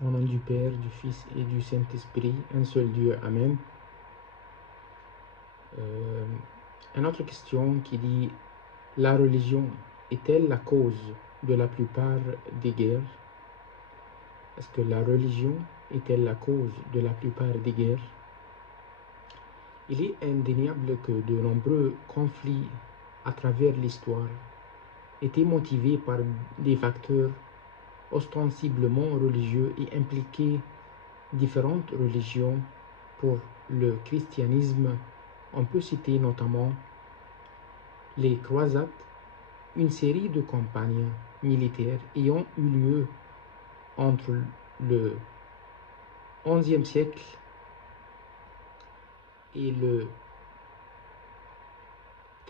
Au nom du Père, du Fils et du Saint-Esprit, un seul Dieu. Amen. Une autre question qui dit: la religion est-elle la cause de la plupart des guerres? Est-ce que la religion est-elle la cause de la plupart des guerres? Il est indéniable que de nombreux conflits à travers l'histoire étaient motivés par des facteurs ostensiblement religieux et impliquaient différentes religions. Pour le christianisme, on peut citer notamment les croisades, une série de campagnes militaires ayant eu lieu entre le XIe siècle et le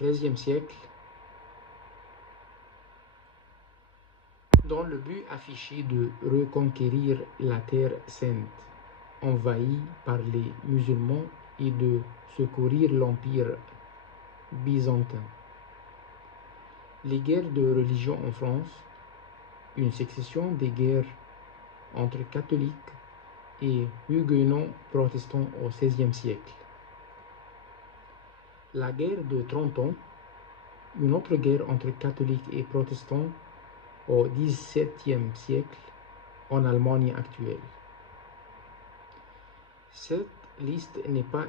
XIIIe siècle, dans le but affiché de reconquérir la Terre sainte, envahie par les musulmans, et de secourir l'Empire byzantin. Les guerres de religion en France, une succession des guerres entre catholiques et huguenots protestants au XVIe siècle. La guerre de 30 ans, une autre guerre entre catholiques et protestants au XVIIe siècle en Allemagne actuelle. Cette liste n'est pas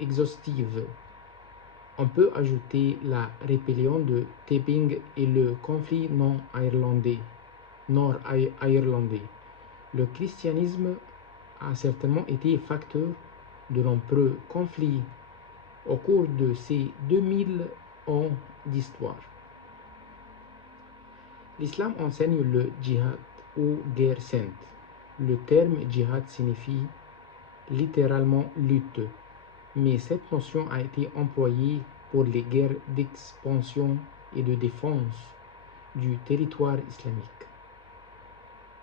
exhaustive. On peut ajouter la rébellion de Tebing et le conflit nord-irlandais. Le christianisme a certainement été facteur de nombreux conflits au cours de ces 2000 ans d'histoire. L'islam enseigne le djihad ou guerre sainte. Le terme djihad signifie littéralement lutte, mais cette notion a été employée pour les guerres d'expansion et de défense du territoire islamique.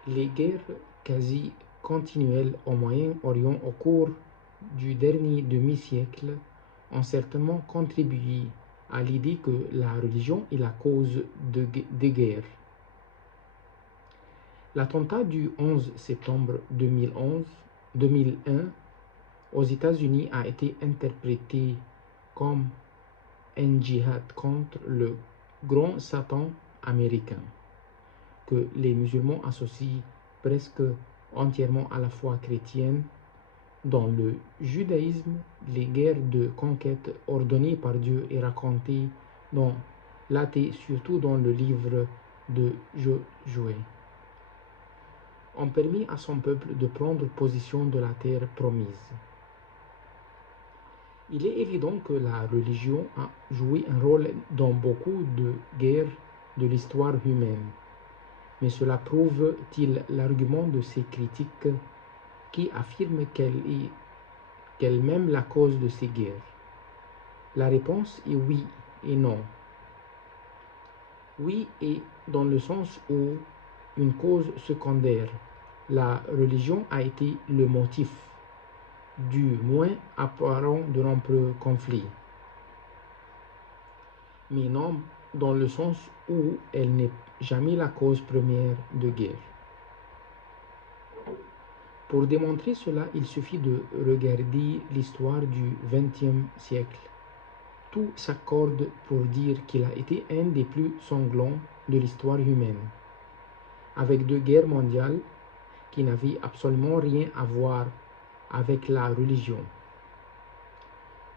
Les guerres quasi continuelles au Moyen-Orient au cours du dernier demi-siècle ont certainement contribué à l'idée que la religion est la cause des guerres. L'attentat du 11 septembre 2001 aux États-Unis a été interprété comme un djihad contre le grand Satan américain, que les musulmans associent presque entièrement à la foi chrétienne. Dans le judaïsme, les guerres de conquête ordonnées par Dieu et racontées dans l'athée, surtout dans le livre de Josué, ont permis à son peuple de prendre possession de la terre promise. Il est évident que la religion a joué un rôle dans beaucoup de guerres de l'histoire humaine, mais cela prouve-t-il l'argument de ces critiques qui affirment qu'elle est qu'elle-même la cause de ces guerres? La réponse est oui et non. Oui, et dans le sens où une cause secondaire, la religion a été le motif, du moins apparent, de nombreux conflits. Mais non dans le sens où elle n'est jamais la cause première de guerre. Pour démontrer cela, il suffit de regarder l'histoire du XXe siècle. Tout s'accorde pour dire qu'il a été un des plus sanglants de l'histoire humaine, avec deux guerres mondiales qui n'avaient absolument rien à voir avec la religion.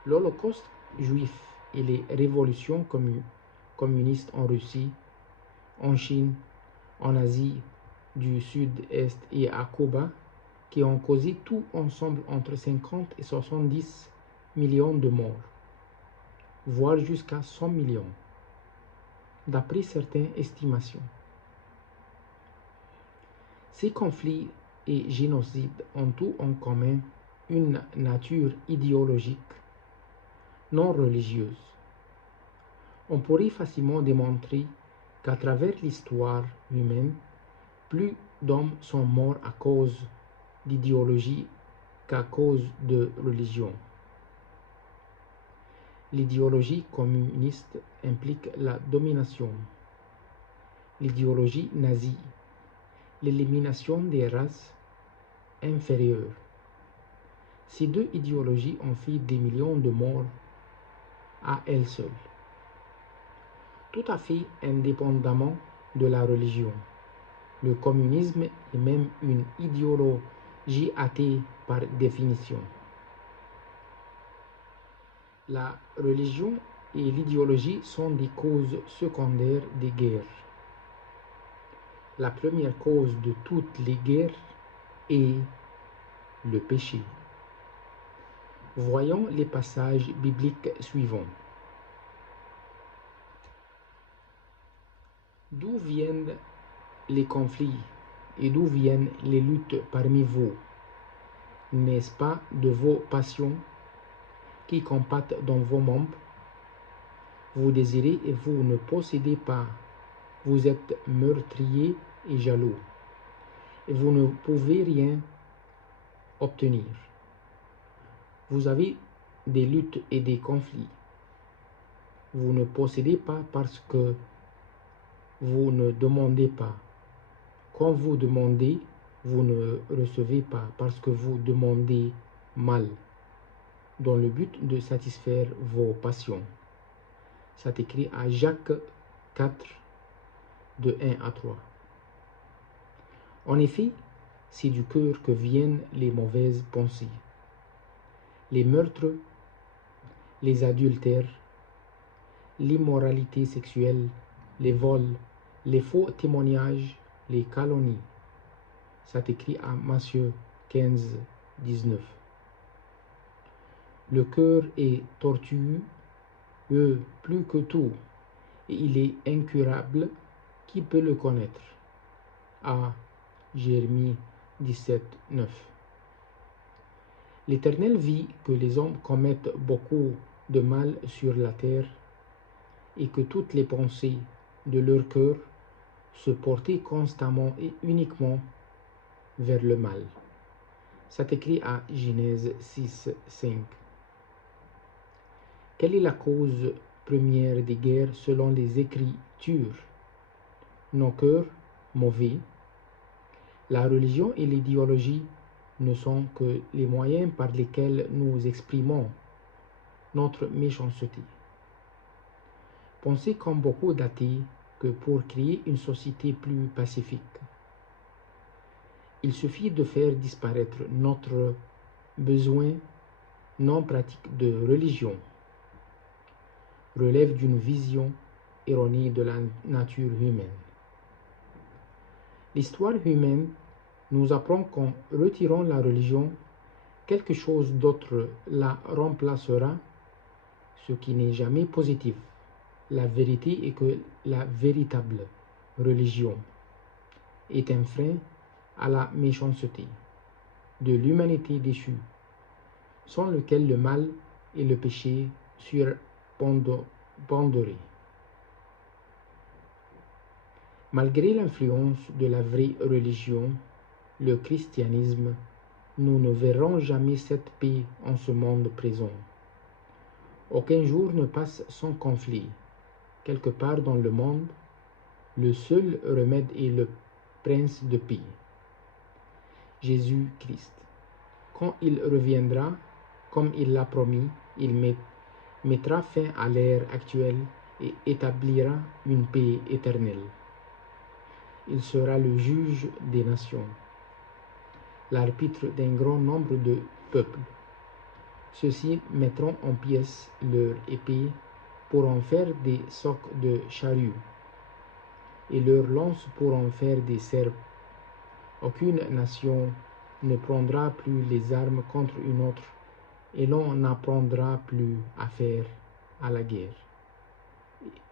L'Holocauste juif et les révolutions communistes en Russie, en Chine, en Asie du Sud-Est et à Cuba, qui ont causé tout ensemble entre 50 et 70 millions de morts, voire jusqu'à 100 millions, d'après certaines estimations. Ces conflits et génocides ont tout en commun une nature idéologique, non religieuse. On pourrait facilement démontrer qu'à travers l'histoire humaine, plus d'hommes sont morts à cause d'idéologie qu'à cause de religion. L'idéologie communiste implique la domination. L'idéologie nazie l'élimination des races inférieures. Ces deux idéologies ont fait des millions de morts à elles seules, tout à fait indépendamment de la religion. Le communisme est même une idéologie athée par définition. La religion et l'idéologie sont des causes secondaires des guerres. La première cause de toutes les guerres est le péché. Voyons les passages bibliques suivants. D'où viennent les conflits et d'où viennent les luttes parmi vous? N'est-ce pas de vos passions qui combattent dans vos membres? Vous désirez et vous ne possédez pas. Vous êtes meurtrier et jaloux. Et vous ne pouvez rien obtenir. Vous avez des luttes et des conflits. Vous ne possédez pas parce que vous ne demandez pas. Quand vous demandez, vous ne recevez pas parce que vous demandez mal, dans le but de satisfaire vos passions. C'est écrit à Jacques 4, de 1 à 3. En effet, c'est du cœur que viennent les mauvaises pensées, les meurtres, les adultères, l'immoralité sexuelle, les vols, les faux témoignages, les calomnies. C'est écrit à Matthieu 15, 19. Le cœur est tortueux plus que tout, et il est incurable. Qui peut le connaître? À Jérémie 17, 9. L'Éternel vit que les hommes commettent beaucoup de mal sur la terre et que toutes les pensées de leur cœur se portaient constamment et uniquement vers le mal. C'est écrit à Genèse 6, 5. Quelle est la cause première des guerres selon les Écritures? Nos cœurs mauvais. La religion et l'idéologie ne sont que les moyens par lesquels nous exprimons notre méchanceté. Pensez comme beaucoup d'athées que pour créer une société plus pacifique, il suffit de faire disparaître notre besoin non pratique de religion, relève d'une vision erronée de la nature humaine. L'histoire humaine nous apprend qu'en retirant la religion, quelque chose d'autre la remplacera, ce qui n'est jamais positif. La vérité est que la véritable religion est un frein à la méchanceté de l'humanité déchue, sans lequel le mal et le péché surabonderaient. Malgré l'influence de la vraie religion, le christianisme, nous ne verrons jamais cette paix en ce monde présent. Aucun jour ne passe sans conflit. Quelque part dans le monde, le seul remède est le Prince de paix, Jésus-Christ. Quand il reviendra, comme il l'a promis, il mettra fin à l'ère actuelle et établira une paix éternelle. Il sera le juge des nations, l'arbitre d'un grand nombre de peuples. Ceux-ci mettront en pièces leur épée pour en faire des socs de chariots, et leurs lances pour en faire des serpes. Aucune nation ne prendra plus les armes contre une autre, et l'on n'apprendra plus à faire à la guerre.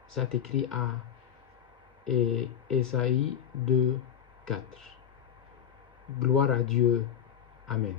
C'est écrit à Ésaïe 2, 4. Gloire à Dieu. Amen.